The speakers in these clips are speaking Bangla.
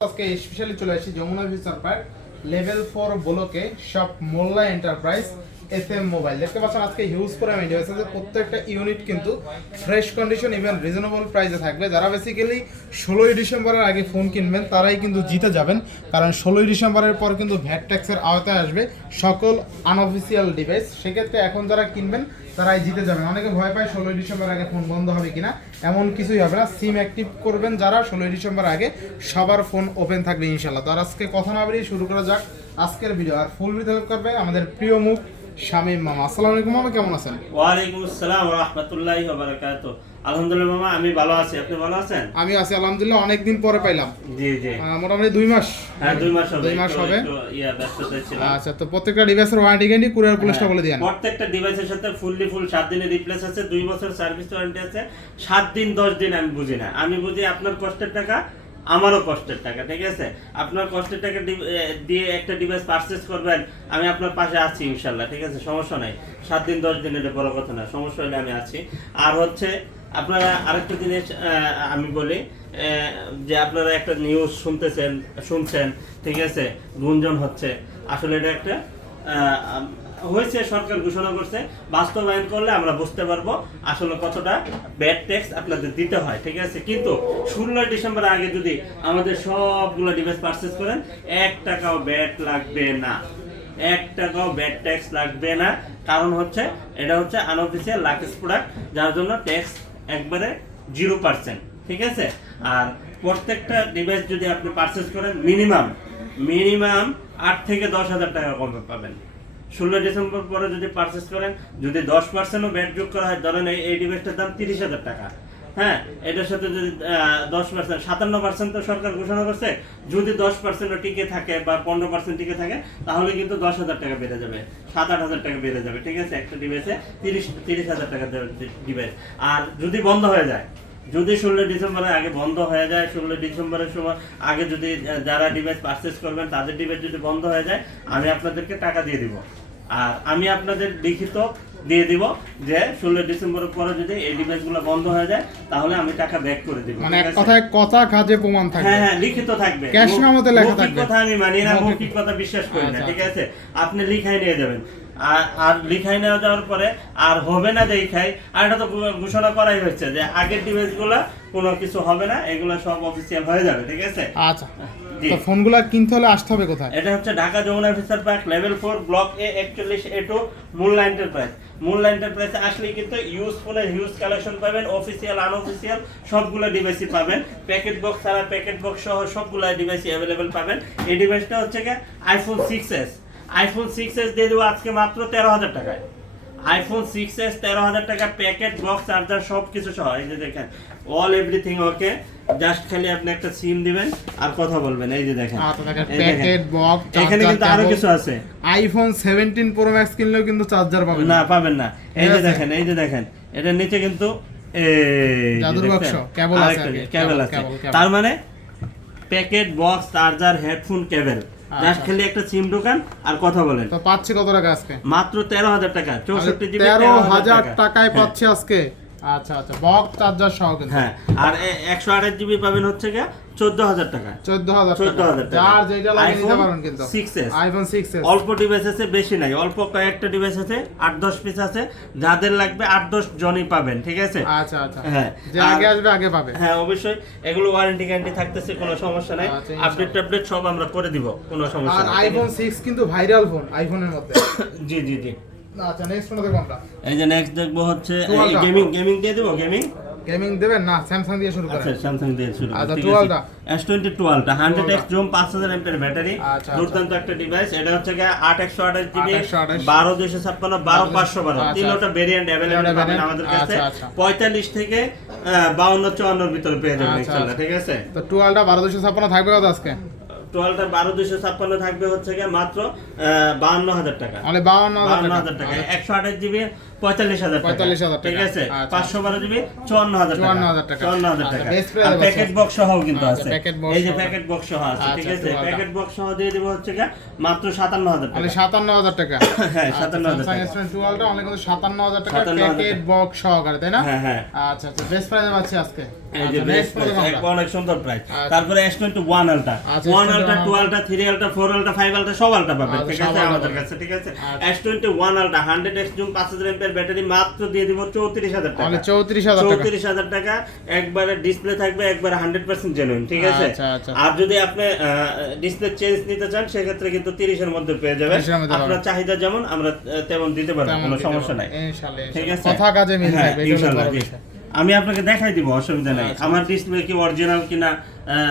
আজকে স্পেশালি চলে আসি Jamuna future park level four ব্লকে সব Molla enterprise S M mobile দেখতে পাচ্ছেন আজকে হিউজ করে আমি হয়েছে যে প্রত্যেকটা ইউনিট কিন্তু ফ্রেশ কন্ডিশন ইভেন রিজনেবল প্রাইসে থাকবে। যারা বেসিক্যালি ষোলোই ডিসেম্বরের আগে ফোন কিনবেন, তারাই কিন্তু জিতে যাবেন। কারণ ষোলোই ডিসেম্বরের পর কিন্তু ভ্যাট ট্যাক্সের আওতায় আসবে সকল আনঅফিসিয়াল ডিভাইস সেক্ষেত্রে এখন যারা কিনবেন, তারাই জিতে যাবেন। অনেকে ভয় পায় ষোলোই ডিসেম্বর আগে ফোন বন্ধ হবে কিনা। এমন কিছুই হবে না। সিম অ্যাক্টিভ করবেন যারা ষোলোই ডিসেম্বর আগে সবার ফোন ওপেন থাকবে ইনশাল্লাহ তো আজকে কথা না বেরিয়ে শুরু করা যাক আজকের ভিডিও আর ফুল ভিডিও করবে আমাদের প্রিয় মুখ শামীম মামা আসসালামু আলাইকুম মামা কেমন আছেন? ওয়ালাইকুম আসসালাম রহমতুল্লাহি বারাকাত আলহামদুলিল্লাহ মামা আমি ভালো আছি। আপনি ভালো আছেন? আমি আছি আলহামদুলিল্লাহ অনেকদিন পরে পাইলাম। জি জি। মোটামুটি দুই মাস হ্যাঁ দুই মাস হবে। দুই মাস হবে। ইয়া ব্যস্ততা ছিল আচ্ছা তো প্রত্যেকটা ডিভাইসের ওয়ারেন্টি গ্যারান্টি কুরিয়ার পুলিশটা বলে দিয়েন। প্রত্যেকটা ডিভাইসের সাথে ফুললি ফুল সাত দিনের রিপ্লেস আছে দুই বছর সার্ভিস ওয়ারেন্টি আছে। সাত দিন দশ দিন আমি বুঝি না। আমি বুঝি আপনার কষ্টের টাকা আমারও কষ্টের টাকা, ঠিক আছে? আপনার কষ্টের টাকা দিয়ে একটা ডিভাইস পারচেস করবেন, আমি আপনার পাশে আছি ইনশাল্লাহ, ঠিক আছে? সমস্যা নাই। সাত দিন, দশ দিন এটা বড় কথা না, সমস্যা হলে আমি আছি। আর হচ্ছে, আপনারা আরেকটা জিনিস আমি বলি যে আপনারা একটা নিউজ শুনতেছেন, শুনছেন, ঠিক আছে? গুঞ্জন হচ্ছে। আসলে এটা একটা হয়েছে, সরকার ঘোষণা করছে, বাস্তবায়ন করলে আমরা বুঝতে পারব আসলে কতটা ব্যাড ট্যাক্স আপনাদের দিতে হয়, ঠিক আছে? কিন্তু ষোলোই ডিসেম্বর আগে যদি আমাদের সবগুলো ডিভাইস পারচেস করেন, এক টাকাও ব্যাট লাগবে না। এক টাকাও ব্যাড ট্যাক্স লাগবে না। কারণ হচ্ছে, এটা হচ্ছে আনঅফিসিয়াল লাকেজ প্রোডাক্ট যার জন্য ট্যাক্স একবারে জিরো পার্সেন্ট ঠিক আছে? আর প্রত্যেকটা ডিভাইস যদি আপনি পারচেস করেন মিনিমাম মিনিমাম আট থেকে দশ হাজার টাকা কমে পাবেন। ষোলো ডিসেম্বর পরে যদি পারচেস করেন, যদি দশ পার্সেন্টও ব্যাট যোগ করা হয়, ধরেন এই ডিভাইসটার দাম তিরিশ হাজার টাকা। হ্যাঁ এটার সাথে যদি দশ পার্সেন্ট সাতান্ন পার্সেন্ট তো সরকার ঘোষণা করছে, যদি দশ পার্সেন্টও টিকে থাকে বা পনেরো পার্সেন্ট টিকে থাকে, তাহলে কিন্তু দশ হাজার টাকা বেড়ে যাবে, সাত আট হাজার টাকা বেড়ে যাবে, ঠিক আছে? একটা ডিভাইসে তিরিশ তিরিশ হাজার টাকা ডিভাইস আর যদি বন্ধ হয়ে যায়, যদি ষোলো ডিসেম্বরের আগে বন্ধ হয়ে যায়, ষোলো ডিসেম্বরের সময় আগে যদি যারা ডিভাইস পারচেস করবেন, তাদের ডিভাইস যদি বন্ধ হয়ে যায়, আমি আপনাদেরকে টাকা দিয়ে দিব। আর আমি আপনাদের লিখিত দিয়ে দিব যে ষোলো ডিসেম্বরের পরে যদি এই ডিভাইসগুলো বন্ধ হয়ে যায় তাহলে আমি টাকা ব্যাক করে দিব মানে? কথায় কথা কাজে প্রমাণ থাকবে। হ্যাঁ হ্যাঁ লিখিত থাকবে। ক্যাশ নামতে লেখা থাকবে। কথা আমি মানি না মৌখিক- কথা বিশ্বাস করি না আচ্ছা, ঠিক আছে? আপনি লিখাই নিয়ে যাবেন। আর আর লিখাই নেওয়া যাওয়ার পরে আর হবে না দেখাই। আর এটা তো ঘোষণা করাই হচ্ছে যে আগের ডিভাইস ডিভাইসগুলো কোনো কিছু হবে না এগুলো সব অফিসিয়াল হয়ে যাবে ঠিক আছে? আচ্ছা। তো ফোনগুলো কিনতে হলে আসতে হবে কোথায়? এটা হচ্ছে Dhaka Jamuna future park level four block A একচল্লিশ এ টু মূল্য এন্টারপ্রাইজ মূল্য এন্টারপ্রাইজে আসলে কিন্তু ইউজ ফোনের হিউজ কালেকশন পাবেন অফিসিয়াল আনঅফিসিয়াল সবগুলো ডিভাইসই পাবেন। প্যাকেট বক্স ছাড়া প্যাকেট বক্স সহ সবগুলো ডিভাইসই অ্যাভেলেবেল পাবেন। এই ডিভাইসটা হচ্ছে কি iPhone six S iPhone six S দিয়ে দেবো আজকে মাত্র তেরো হাজার টাকায়। আইফোন সিক্স এস তেরো হাজার টাকা প্যাকেট বক্স চার্জার সব কিছু সহ। এই যে দেখেন অল এভরিথিং ওকে জাস্ট খালি আপনি একটা সিম দিবেন আর কথা বলবেন। এই যে দেখেন। আচ্ছা। প্যাকেট বক্স এখানে কিন্তু আরও কিছু আছে। আইফোন 17 প্রো ম্যাক্স কিনলেও কিন্তু চার্জার পাবেন না। পাবেন না। এই যে দেখেন এই যে দেখেন। এটার নিচে কিন্তু আছে আছে। কেবল। তার মানে packet box charger headphone cable just আচ্ছা। খালি একটা সিম ঢোকান আর কথা বলেন তো পাচ্ছি কত টাকা আজকে মাত্র তেরো হাজার টাকা চৌষট্টি জিবি তেরো হাজার টাকায় হ্যাঁ। পাচ্ছি আজকে আচ্ছা আচ্ছা। বক্স চার্জার সহ কিন্তু। হ্যাঁ আর জিবি পাবেন হচ্ছে টাকা। যেটা নিতে পারেন কিন্তু। 6s আইফোন অল্প ডিভাইস আছে বেশি নাই। অল্প কয়েকটা ডিভাইস আছে পিস আছে। যাদের লাগবে আট দশ জনই পাবেন ঠিক আছে? আচ্ছা আচ্ছা। হ্যাঁ যে আগে আসবে আগে পাবে। হ্যাঁ অবশ্যই। এগুলো ওয়ারেন্টি গ্যারান্টি থাকতেছে কোনো সমস্যা নাই। আচ্ছা, আপডেট টাপডেট সব আমরা করে দিব কোনো সমস্যা আর আইফোন সিক্স কিন্তু ভাইরাল ফোন আইফোনের মধ্যে। জি জি জি। আচ্ছা নেক্সট ফোন দেখব আমরা। এই যে নেক্সট দেখব হচ্ছে গেমিং গেমিং দিয়ে দেবো গেমিং গেমিং দেবেন? না স্যামসাং দিয়ে শুরু আচ্ছা স্যামসাং দিয়ে শুরু আচ্ছা, জুম ব্যাটারি আচ্ছা, দুর্দান্ত একটা ডিভাইস এটা হচ্ছে গিয়ে আট একশো আঠাশ জিবি 828 বারো দুইশো ছাপ্পান্ন বারো পাঁচশো বারো। তিনটা ভেরিয়েন্ট অ্যাভেলেবেল পাবেন আমাদের কাছে। পঁয়তাল্লিশ থেকে বাউন্ন চুয়ান্নর ভিতরে পেয়ে যাবেন। ঠিক আছে? তো টুয়েলভটা বারো দুশো ছাপ্পান্ন থাকবে কত আজকে? টুয়েলভটা বারো দুইশো ছাপ্পান্ন থাকবে হচ্ছে গিয়ে মাত্র বাহান্ন হাজার টাকা। মানে বাহান্ন হাজার টাকা। টাকা। একশো আঠাশ জিবি পঁয়তাল্লিশ হাজার টাকা। 45,000 ঠিক আছে? আচ্ছা। পাঁচশো বারো জিবি চুয়ান্ন হাজার টাকা। 54,000 টাকা। চুয়ান্ন হাজার আচ্ছা, টাকা। আছে। প্যাকেট বক্স সহও কিন্তু আচ্ছা, আছে। এই যে প্যাকেট বক্স সহ আছে ঠিক আচ্ছা, আছে প্যাকেট বক্স সহ দিয়ে দেবো হচ্ছে মাত্র সাতান্ন হাজার টাকা। সাতান্ন হাজার টাকা। হ্যাঁ, 57,000 স্যামসাং টাকা। টুয়েলভটা অনেক সাতান্ন হাজার টাকা প্যাকেট বক্স সহকারে তাই না? হ্যাঁ হ্যাঁ। আচ্ছা আচ্ছা বেস্ট প্রাইসে পাচ্ছি আজকে। আচ্ছা। অনেক সুন্দর প্রাইস আচ্ছা। তারপরে এস টোয়েন্টি ওয়ান আলটা আচ্ছা, ওয়ান S21 আলটা টু আলটা থ্রি আলটা ফোর আলটা ফাইভ আলটা সব আলটা পাবেন আচ্ছা, ঠিক আছে? আমাদের কাছে ঠিক আছে? আচ্ছা। S twenty one ultra hundred X zoom পাঁচ হাজার এমপের ব্যাটারি মাত্র দিয়ে দিব চৌত্রিশ হাজার টাকা। চৌত্রিশ হাজার চৌত্রিশ হাজার টাকা একবারে ডিসপ্লে থাকবে একবারে হান্ড্রেড পার্সেন্ট জেনুইন ঠিক আছে? আচ্ছা, আচ্ছা। আর যদি আপনি ডিসপ্লে চেঞ্জ নিতে চান সেক্ষেত্রে কিন্তু তিরিশের মধ্যে পেয়ে যাবেন। 30 এর মধ্যে আপনার চাহিদা যেমন আমরা তেমন দিতে পারব কোনো সমস্যা নাই। ঠিক আছে? কথা কাজে মিল হ্যাঁ, থাকবে, এটা। আমি আপনাকে দেখাই দিব অসুবিধা নাই। আচ্ছা। আমার ডিসপ্লে কি অরিজিনাল কিনা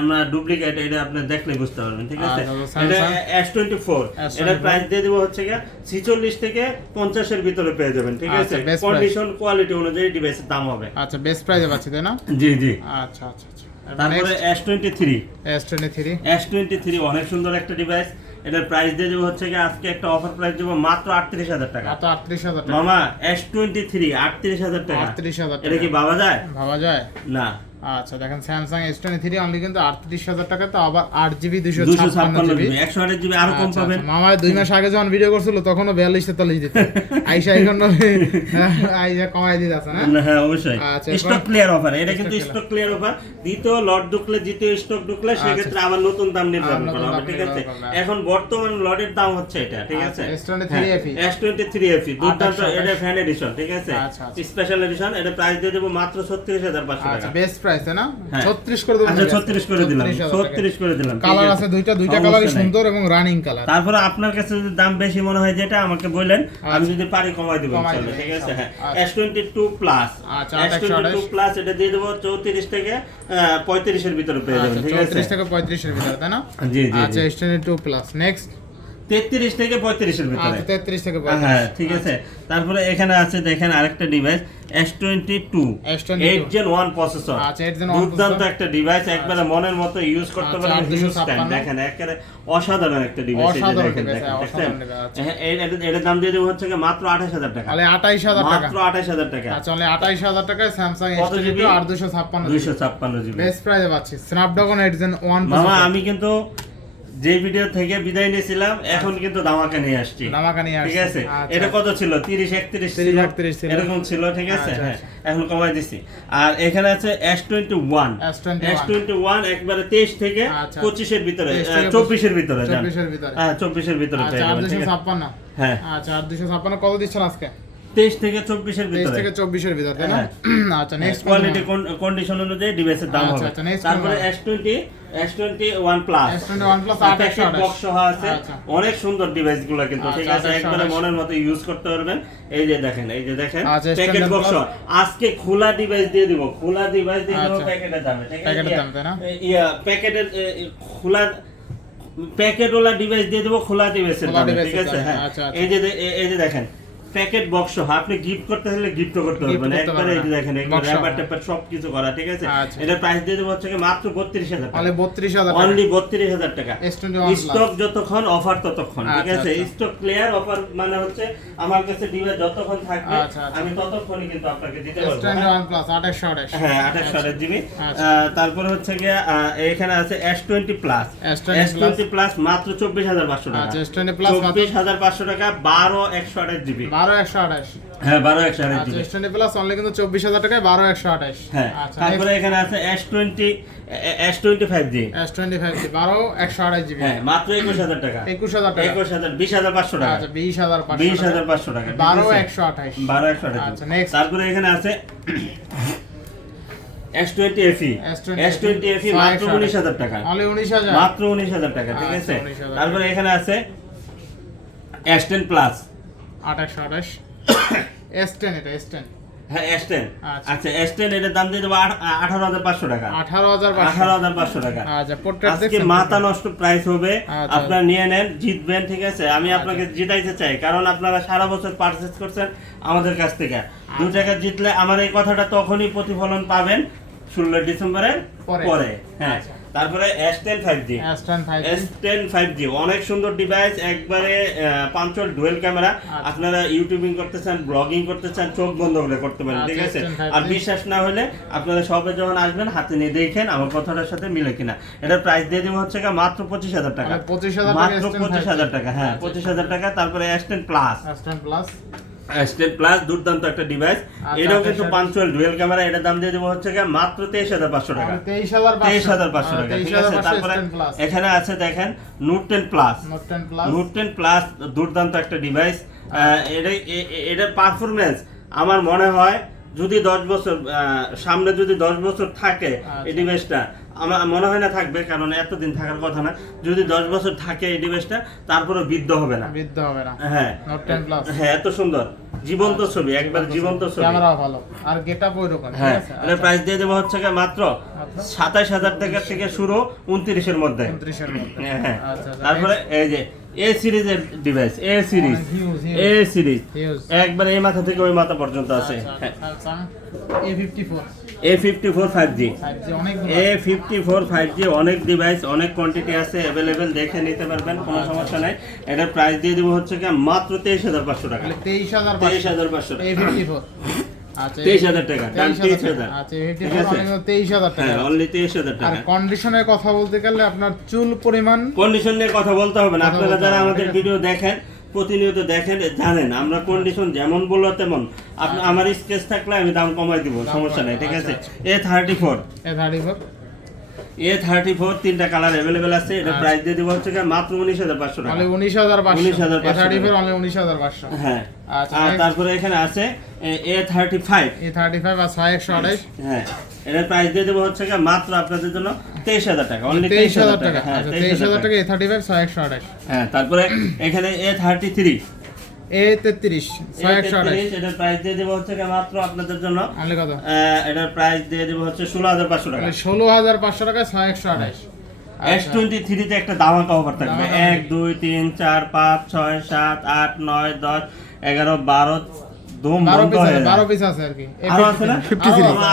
আমরা ডুপ্লিকেট এটা আপনি দেখলে বুঝতে পারবেন ঠিক আছে? আচ্ছা, এটা এস টোয়েন্টি ফোর S24 এটার প্রাইস দিয়ে দিব হচ্ছে গিয়ে ছিচল্লিশ থেকে পঞ্চাশের ভিতরে পেয়ে যাবেন ঠিক আচ্ছা, আছে? কন্ডিশন কোয়ালিটি অনুযায়ী ডিভাইসের দাম হবে। আচ্ছা বেস্ট প্রাইসে পাচ্ছি তাই না? জি জি। আচ্ছা আচ্ছা আচ্ছা। তারপরে S twenty three S twenty three S twenty three অনেক সুন্দর একটা ডিভাইস এটার প্রাইস দিয়ে দেবো হচ্ছে কি আজকে একটা অফার প্রাইস দেবো মাত্র আটত্রিশ হাজার টাকা। মাত্র আটত্রিশ হাজার মামা এস টোয়েন্টি থ্রি আটত্রিশ হাজার টাকা। আটত্রিশ হাজার এটা কি ভাবা যায়? ভাবা যায়। না। আচ্ছা দেখেন Samsung S twenty three only কিন্তু আটত্রিশ হাজার টাকা তো আবার আট জিবি দুশো ছাপ্পান্ন জিবি একশো আঠাশ জিবি আরও কম আচ্ছা, পাবেন। আচ্ছা। মামা দুই মাস আগে যখন ভিডিও করছিল তখনও বিয়াল্লিশ তেতাল্লিশ দিত। আইসা এখন আইসা কমাই দিতে আছে না? হ্যাঁ অবশ্যই। আচ্ছা, স্টক ক্লিয়ার অফার এটা কিন্তু স্টক ক্লিয়ার অফার দ্বিতীয় লট ঢুকলে দ্বিতীয় স্টক ঢুকলে সেক্ষেত্রে আবার নতুন দাম নির্ধারণ করা হবে ঠিক আছে? এখন বর্তমান লটের দাম হচ্ছে এটা ঠিক আচ্ছা, আছে? S23 FE S twenty three FE দুর্দান্ত এটা ফ্যান এডিশন ঠিক আছে? আচ্ছা, আচ্ছা। স্পেশাল এডিশন এটা প্রাইস দিয়ে দেবো মাত্র ছত্রিশ হাজার পাঁচশো আচ্ছা টাকা। বেস্ট প্রাইস তাই না? হ্যাঁ। ছত্রিশ করে দেবো আচ্ছা ছত্রিশ করে দিলাম 36,000 টাকা। ছত্রিশ করে দিলাম কালার আছে। দুইটা দুইটা কালারই সুন্দর এবং রানিং কালার তারপরে আপনার কাছে যদি দাম বেশি মনে হয় যেটা আমাকে বললেন আমি আচ্ছা। যদি পারি কমাই দিব ইনশাআল্লাহ, ঠিক আছে? হ্যাঁ ইনশাআল্লাহ। এস টোয়েন্টি টু প্লাস আচ্ছা, এস টোয়েন্টি টু 28, প্লাস এটা দিয়ে দেবো চৌত্রিশ থেকে পঁয়ত্রিশের ভিতরে পেয়ে যাবেন ঠিক আছে? চৌত্রিশ থেকে পঁয়ত্রিশের ভিতরে তাই না? জি জি আচ্ছা S twenty two plus next তেত্রিশ থেকে পঁয়ত্রিশের ভিতরে। আচ্ছা তেত্রিশ থেকে হ্যাঁ ঠিক আছে। তারপরে এখানে আছে দেখেন আরেকটা device S twenty two eight gen one processor আচ্ছা, 8 Gen 1 দুর্দান্ত একটা ডিভাইস একবারে মনের মতো ইউজ করতে আচ্ছা, পারেন 856 হিউজ টাইম দেখেন একেবারে অসাধারণ একটা ডিভাইস অসাধারণ দেখেন দেখেন হ্যাঁ, আচ্ছা। দাম দিয়ে দেবো হচ্ছে মাত্র আঠাশ হাজার টাকা। আঠাইশ হাজার মাত্র আঠাশ হাজার টাকা। আচ্ছা আঠাইশ হাজার টাকায় স্যামসাং কত জিবি? আর দুশো ছাপ্পান্ন দুইশো ছাপ্পান্ন জিবি বেস্ট প্রাইসে পাচ্ছি। স্ন্যাপড্রাগন এইট জেন ওয়ান আমি কিন্তু যে ভিডিও থেকে বিদায় নিয়েছিলাম এখন কিন্তু ধামাকা নিয়ে আসছি। ধামাকা নিয়ে ঠিক আছে? আচ্ছা। এটা কত ছিল? তিরিশ একত্রিশ 30, 31 ছিল। এরকম ছিল ঠিক আছে? আচ্ছা, হ্যাঁ এখন কমাই দিছি। আর এখানে আছে S twenty one S21 S twenty one একবারে তেইশ থেকে আচ্ছা। পঁচিশের ভিতরে 23 আহ, থেকে চব্বিশের ভিতরে যান। 24 এর ভিতরে। হ্যাঁ চব্বিশের ভিতরে আচ্ছা যাবেন, দুশো ঠিক আছে? ছাপ্পান্ন। হ্যাঁ। আচ্ছা আর দুশো ছাপ্পান্ন কত দিচ্ছেন আজকে? তেইশ থেকে চব্বিশের তেইশ ভিতরে। থেকে ভিতরে তাই না? আচ্ছা নেক্সট কোয়ালিটি কন্ডিশন অনুযায়ী ডিভাইসের দাম আচ্ছা, হবে। আচ্ছা, তারপরে কোনটা? S twenty S twenty one plus S21 Plus আট একশো আঠাশ। বক্স সহ আছে। আচ্ছা। অনেক সুন্দর কিন্তু ঠিক আছে? একবারে মনের মতো ইউজ করতে পারবেন। এই যে দেখেন এই যে দেখেন প্যাকেট বক্স আজকে খোলা ডিভাইস দিয়ে দিব। খোলা ডিভাইস দিয়ে দিব। প্যাকেটের দামে দাম, তাই না? ইয়া প্যাকেটের খোলা প্যাকেট ওলা ডিভাইস দিয়ে দেবো খোলা ডিভাইসের দামে ঠিক আছে? হ্যাঁ। এই যে এই যে দেখেন প্যাকেট বক্স সহ। আপনি গিফট করতে হলে গিফটও করতে পারবেন। একবারে এই দেখেন সহ। র্যাপার ট্যাপার সব কিছু করা ঠিক আছে? আচ্ছা। এটার প্রাইস দিয়ে দেবো হচ্ছে মাত্র বত্রিশ হাজার তাহলে টাকা বত্রিশ হাজার টাকা। অনলি বত্রিশ হাজার টাকা। স্টক যতক্ষণ অফার ততক্ষণ ঠিক আচ্ছা, আছে। স্টক ক্লিয়ার অফার মানে হচ্ছে আমার কাছে ডিভাইস যতক্ষণ থাকবে আচ্ছা। আমি ততক্ষণই কিন্তু আপনাকে দিতে পারব হ্যাঁ? ওয়ান প্লাস আঠাশশো আঠাশ। হ্যাঁ আঠাশ আঠাশ জিবি। তারপর হচ্ছে গিয়ে এখানে আছে S twenty plus S20 S twenty plus মাত্র চব্বিশ হাজার পাঁচশো টাকা। আচ্ছা S20 plus মাত্র- চব্বিশ হাজার পাঁচশো টাকা বারো একশো আঠাশ জিবি। বারো একশো আঠাশ। হ্যাঁ বারো একশো আঠাশ এস টোয়েন্টি প্লাস অনলি কিন্তু চব্বিশ হাজার টাকায় বারো একশো আঠাশ। হ্যাঁ তারপরে এখানে আছে S twenty S twenty five G S twenty five বারো একশো আঠাশ জিবি। হ্যাঁ মাত্র একুশ হাজার টাকা। একুশ হাজার টাকা। একুশ হাজার বিশ হাজার পাঁচশো টাকা। আচ্ছা বিশ হাজার বিশ হাজার পাঁচশো টাকা বারো একশো আঠাশ। বারো একশো টাকা আচ্ছা। তারপরে এখানে আছে S twenty S20 S twenty FE ছয় মাত্র একশো উনিশ হাজার টাকা। অনলি উনিশ হাজার। মাত্র উনিশ হাজার টাকা ঠিক আচ্ছা, আছে? তারপরে এখানে আছে এস টেন প্লাস আঠাশশো আঠাশ। এস টেন এটা এস টেন হ্যাঁ আচ্ছা। আচ্ছা এটার দাম দিয়ে দেবো আঠারো হাজার পাঁচশো টাকা। আঠারো হাজার আঠারো হাজার পাঁচশো টাকা। আচ্ছা আজকে মাথা নষ্ট প্রাইস হবে। আপনারা নিয়ে নেন জিতবেন ঠিক আছে? আমি আপনাকে জিতাইতে চাই কারণ আপনারা সারা বছর পারচেজ করছেন আমাদের কাছ থেকে। দু। টাকা জিতলে আমার এই কথাটা তখনই প্রতিফলন পাবেন ষোলো ডিসেম্বরের পরে। হ্যাঁ। তারপরে S ten five G S ten five S ten five G অনেক সুন্দর ডিভাইস একবারে পাঞ্চল ডুয়েল ক্যামেরা আচ্ছা। আপনারা ইউটিউবিং করতে চান ব্লগিং করতে চান চোখ বন্ধ করে করতে পারেন ঠিক আচ্ছা, আছে আর বিশ্বাস না হলে আপনারা সবে যখন আসবেন হাতে নিয়ে দেখেন আমার কথাটার সাথে মিলে কিনা। এটার প্রাইস দিয়ে দেবো হচ্ছে মাত্র পঁচিশ হাজার টাকা। মানে 25,000 টাকা মাত্র S10 পঁচিশ হাজার টাকা হ্যাঁ আচ্ছা। পঁচিশ হাজার টাকা তারপরে S ten plus S ten plus S ten plus দুর্দান্ত একটা ডিভাইস আচ্ছা, এটাও আচ্ছা, কিন্তু। পাঞ্চুয়াল ডুয়েল ক্যামেরা এটার দাম দিয়ে দেবো হচ্ছে গিয়ে মাত্র তেইশ হাজার পাঁচশো টাকা। তেইশ হাজার পাঁচশো। টাকা ঠিক আছে? তারপরে এখানে আছে দেখেন note ten plus note ten plus দুর্দান্ত একটা ডিভাইস এটা এটার পারফরমেন্স আমার মনে হয় যদি দশ বছর সামনে যদি দশ বছর থাকে এই আচ্ছা। ডিভাইসটা আমার মনে হয় না থাকবে কারণ এতদিন থাকার কথা না। যদি দশ বছর থাকে এই ডিভাইসটা তারপরে বৃদ্ধ হবে না। বৃদ্ধ হবে না। হ্যাঁ। হ্যাঁ এত সুন্দর। জীবন্ত ছবি একবার জীবন্ত ছবি। ক্যামেরা ভালো। আর গেটআপ ওই রকম হ্যাঁ। এটার প্রাইস দিয়ে দেবো হচ্ছে মাত্র? সাতাইশ হাজার টাকা থেকে শুরু উনত্রিশের মধ্যে। 29 এর মধ্যে। হ্যাঁ, হ্যাঁ। আচ্ছা, আচ্ছা। তারপরে এই যে এ সিরিজের device A series. A series. একবার এই মাথা থেকে ওই মাথা পর্যন্ত আছে। আচ্ছা, A54 A fifty four five G A fifty four five G অনেক ডিভাইস অনেক কোয়ান্টিটি আছে অ্যাভেলেবেল দেখে নিতে পারবেন কোনো সমস্যা নাই। এটার প্রাইস দিয়ে দেবো হচ্ছে কি মাত্র তেইশ হাজার পাঁচশো টাকা। তাহলে 23500 তেইশ হাজার পাঁচশো টাকা। A54 আচ্ছা তেইশ হাজার টাকা তেইশ হাজার আচ্ছা ঠিক A54 আছে অনেক 23000 টাকা। হ্যাঁ অনলি তেইশ হাজার টাকা। কন্ডিশনের কথা বলতে গেলে আপনার চুল পরিমাণ কন্ডিশন নিয়ে কথা বলতে হবে না। আপনারা যারা আমাদের ভিডিও দেখেন প্রতিনিয়ত দেখেন জানেন আমরা কন্ডিশন যেমন বলো তেমন। আপনি আমার স্কেচ থাকলে আমি দাম কমাই দিব সমস্যা নাই ঠিক আছে? A thirty four A thirty four A34 A thirty four তিনটা কালার অ্যাভেলেবেল আছে। এটা। প্রাইস দিয়ে দিব হচ্ছে মাত্র উনিশ হাজার পাঁচশো টাকা। অনলি 19500 19,500 A34 অনলি 19500 হ্যাঁ। আচ্ছা, আর তারপরে এখানে আছে এ থার্টি ফাইভ A35 আর 6128 হ্যাঁ। এটার প্রাইস দিয়ে দেবো হচ্ছে মাত্র আপনাদের জন্য তেইশ হাজার টাকা। অনলি 23000 টাকা। হ্যাঁ তেইশ হাজার টাকা টাকা। A35 6128 হ্যাঁ তারপরে এখানে এ থার্টি থ্রি A33 6128 এটার প্রাইস দিয়ে দেবো হচ্ছে মাত্র আপনাদের জন্য। অনলি কত? এটার প্রাইস দিয়ে দেবো হচ্ছে ষোলো হাজার পাঁচশো টাকা। 16500 টাকা 6128 এস টোয়েন্টি থ্রিতে একটা দামাকা অফার থাকবে দামাকা এক দুই তিন চার পাঁচ ছয় সাত আট নয় দশ এগারো বারো দম বন্ধ হয়ে 12 পিস আছে আর কি। আরও আছে না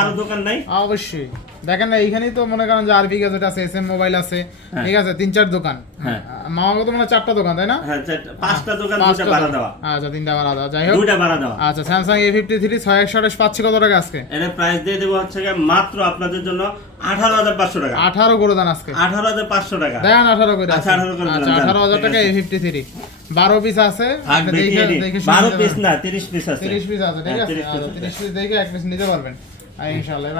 আরও দোকান নাই? অবশ্যই। দেখেন না এইখানেই তো মনে করেন যে আরবি গ্যাজেট আছে এসএম মোবাইল আছে হ্যাঁ। ঠিক আছে তিন চার দোকান। হ্যাঁ। মামাকে তো মানে চারটা দোকান তাই না? হ্যাঁ পাঁচটা দোকান দুটা দেওয়া। আচ্ছা তিনটা ভাড়া দেওয়া। যাই হোক। ভাড়া দেওয়া। আচ্ছা স্যামসাং এ ফিফটি থ্রি ছয় একশো আঠাশ পাচ্ছি কত টাকা আজকে? এর প্রাইস দিয়ে দেবো হচ্ছে মাত্র আপনাদের জন্য আঠারো হাজার পাঁচশো টাকা। আঠারো করে দেন আজকে। আঠারো হাজার পাঁচশো টাকা। দেন আঠারো করে আচ্ছা, 18 করে আচ্ছা আঠারো হাজার টাকা এ ফিফটি থ্রি বারো পিস আছে বারো পিস না তিরিশ পিস আছে। তিরিশ পিস আছে ঠিক আছে। 30 piece আচ্ছা, আছে। তিরিশ পিস দেখে এক পিস নিতে পারবেন। ইনশাল্লাহ